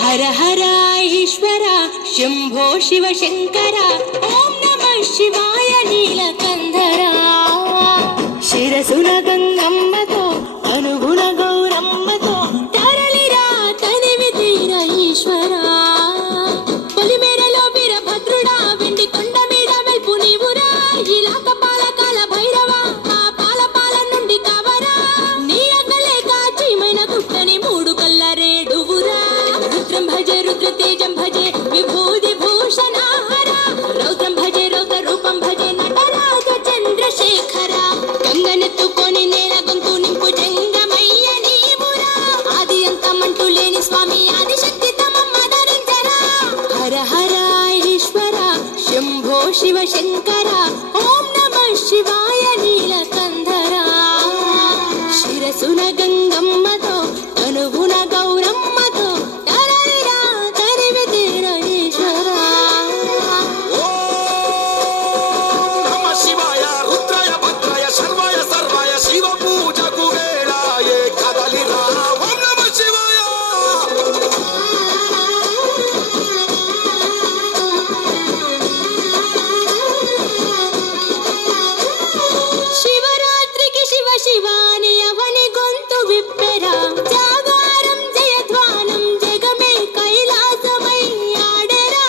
హర హర ఈశ్వర శంభో శివ శంకర ఓం నమః శివాయ నీలకంధర శిరసున గంగమ్మతో అనుగుణ గౌరమ్మతో తరలిరా తనివి తీర ఈశ్వర పొలిమేరలో వీరభద్రుడా వెండి కొండ మీద వెల్పు నీవురా ఇలాక పాలకాల భైరవ ఆ పాల నుండి కవరా నీ అగలే కాచిమైన గుట్టని మూడు కల్ల రేడువురా రుద్రం భజే రుద్ర తేజం భజే విభూది భూషణాహర రౌద్రం భజే రౌద్ర రూపం భజే నటరాజ చంద్రశేఖర గంగనెత్తుకొని నేల గొంతు నింపు జంగమయ్య నీవురా ఆది అంతమంటూ లేని స్వామి ఆదిశక్తి తమమ్మ ధరించరా హర హర ఈశ్వర శంభో శివ శంకర ఓం నమః శివాయ నీలకంధర శిరసున గంగమ్మతో అనుగుణ గౌరమ్మతో తరలిరా తరివి తీర ఈశ్వర నమ శివాయ రుద్రాయ భద్రాయ సర్వాయ సర్వాయ శివ పూజకు వేళాయే కదలిరా ఓం నమ శివాయ శివరాత్రికి శివ శివాని అవని గొంతు విప్పెరా జాగారం జయధ్వానం జగమే కైలాసమై ఆడెరా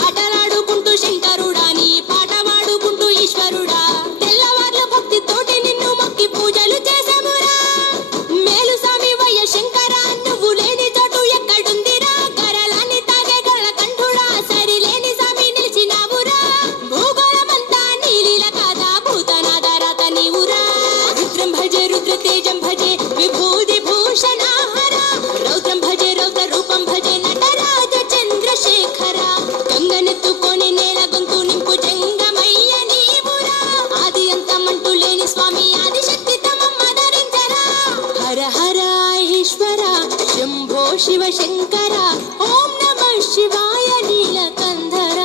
ఆటలాడుకుంటూ శంకరుడా నీ పాట పాడుకుంటూ ఈశ్వరుడా తెల్లవార్ల భక్తితోటి నిన్ను మొక్కి పూజలు చేసామురా మేలు స్వామి వయ్య శంకర నువ్వు లేని చోటు ఎక్కడుందిరా గరలాన్ని తాగే గరళ కంఠుడా సరిలేని స్వామి నిలిచినావురా భూగోళమంతా నీలీల కాదా భూతనాద రాత నీవురా రుద్రం భజే రుద్ర తేజం భజే విభూది భూషణాహర రౌద్రం భజే రౌద్ర రూపం భజే నటరాజ చంద్రశేఖర గంగనెత్తుకొని నేల గొంతు నింపు జంగమయ్య నీవురా ఆది అంతమంటూ లేని స్వామి ఆదిశక్తి తమమ్మ ధరించరా హర హర ఈశ్వర శంభో శివ శంకర ఓం నమః శివాయ నీలకంధర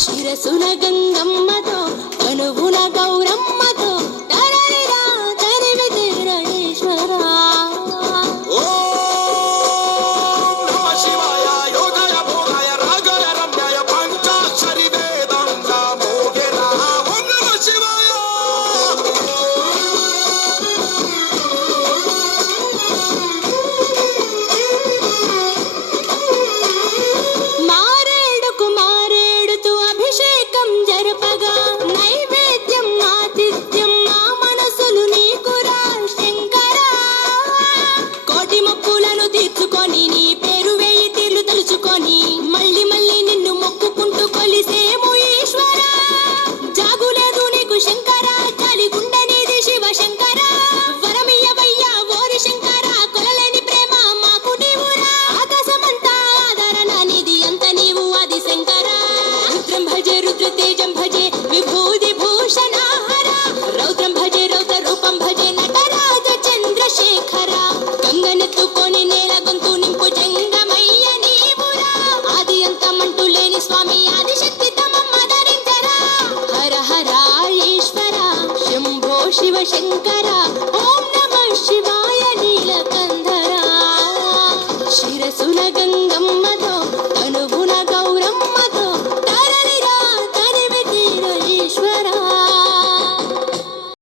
శిరసున గంగమ్మతో అనుగుణ గౌరమ్మతో తరలిరా తరివి తీర ఈశ్వర ఓం నమ శివాయ యోగాయ భోగాయ రాగాయ రమ్యాయ పంచాక్షరి వేదంగా మోగెరా ఓం నమ శివాయ మారేడుకు మారేడుతూ అభిషేకం జరపగా నైవేద్యం ఆతిథ్యం మా మనసులు నీకురా శంకర కోటి మొక్కులను తీర్చుకొని నీ పేరు వేయి తీర్లు తలుచుకొని మళ్ళీ మళ్ళీ నిన్ను మొక్కుకుంటూ కొలిసేము ఈశ్వర జాగులేదు నీకు శంకర జాలి గుండె నీది శివ శంకర వరమియ్యవయ్యా ఓరి శంకర కొలలేని ప్రేమ మాకు నీవురా ఆకాశమంతా ఆదరణ నీది అంత నీవు ఆది శంకర రుద్రం భజే రుద్ర తేజం భజే విభూది భూషణాహర రౌద్రం భజే రౌద్ర రూపం భజే నటరాజ చంద్రశేఖర గంగనెత్తుకొని నేల గొంతు నింపు జంగమయ్య నీవురా ఆది అంతమంటూ లేని స్వామి ఆదిశక్తి తమమ్మ ధరించరా హర హర ఈశ్వర శంభో శివ శంకర ఓం నమః శివాయ